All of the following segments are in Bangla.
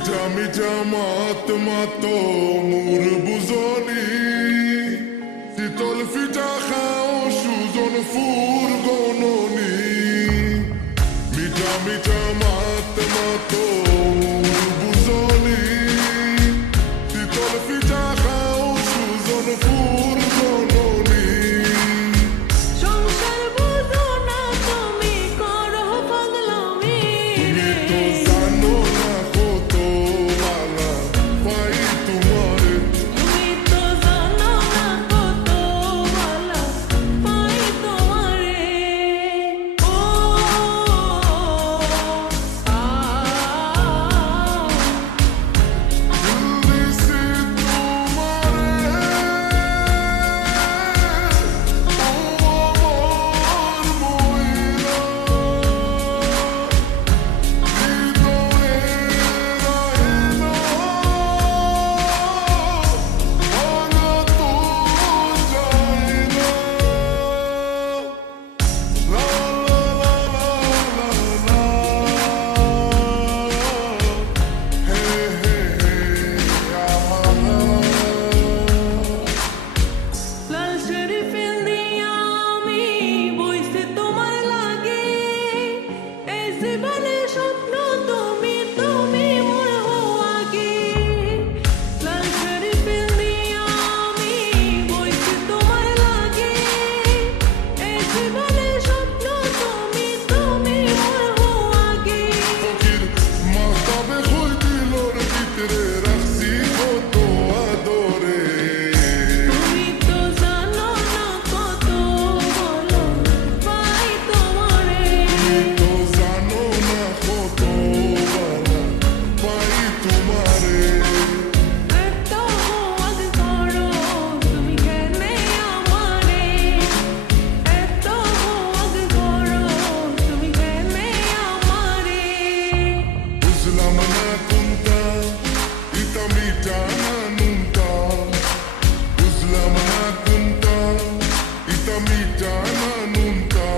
মিঠা মিঠা মাত মাতো মোর বুজনি শীতল ফিটা খাও সুজন ফুর গননি মিঠা মিঠা মাত মাতো মোর বুজনি শীতল ফিটা খাও সুজন ফুর গননি সংসার বুঝো না তুমি করো পাগলামি তুমি তো জানো না কত ভালা পাই তোমারে তুমি তো জানো না কত ভালো পাই তোমারে ও জলদি সে তোমারে ও আমার ময়না হৃদয়ে রহে না ভাঙা তো যায় না লা লা লা লা লা হে হে হে আহা লাল শরীফের দিয়া আমি বইছে তোমার লাগে এই জীবনে স্বপ্ন তুমি তুমি মোর হওয়াগে লাল শরীফের দিয়া আমি বইছে তোমার লাগে এই জীবনে স্বপ্ন তুমি তুমি মোর হওয়াগে ফকির মাহতাবে হই দিলর ভিতরে রাখছি কত আদরে তুমি তো জানো না কত ভালো পাই তোমারে তো জানো না কত ভালা পাই তোমারে এত আগ করো তুমি কেনে আমারে এত আগ করো তুমি কেনে আমারে বুঝলাম না কোনটা ইতা মিটা না নুনটা বুঝলাম না কোনটা ইতা মিটা না নুনটা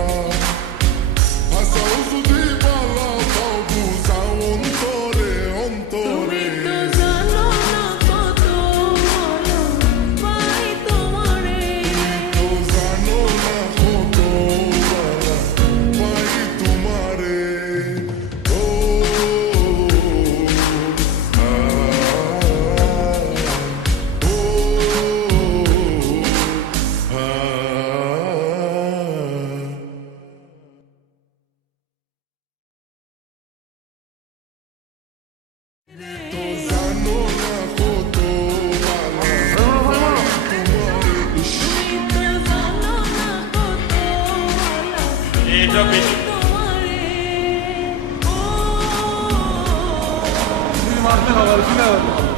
হাসাও যদি বালা পাও বুঝাও অন্তরে তুমি অন্তরে তো জানো না কত ভালো পাই তোমারে তো জানো না কত ভালা পাই তোমারে ও আ ও তো জানো না কত ভালা পাই তোমারে তুমি তো জানো না কত ভালো এটা বেশি তোমারে ও মারতে হবে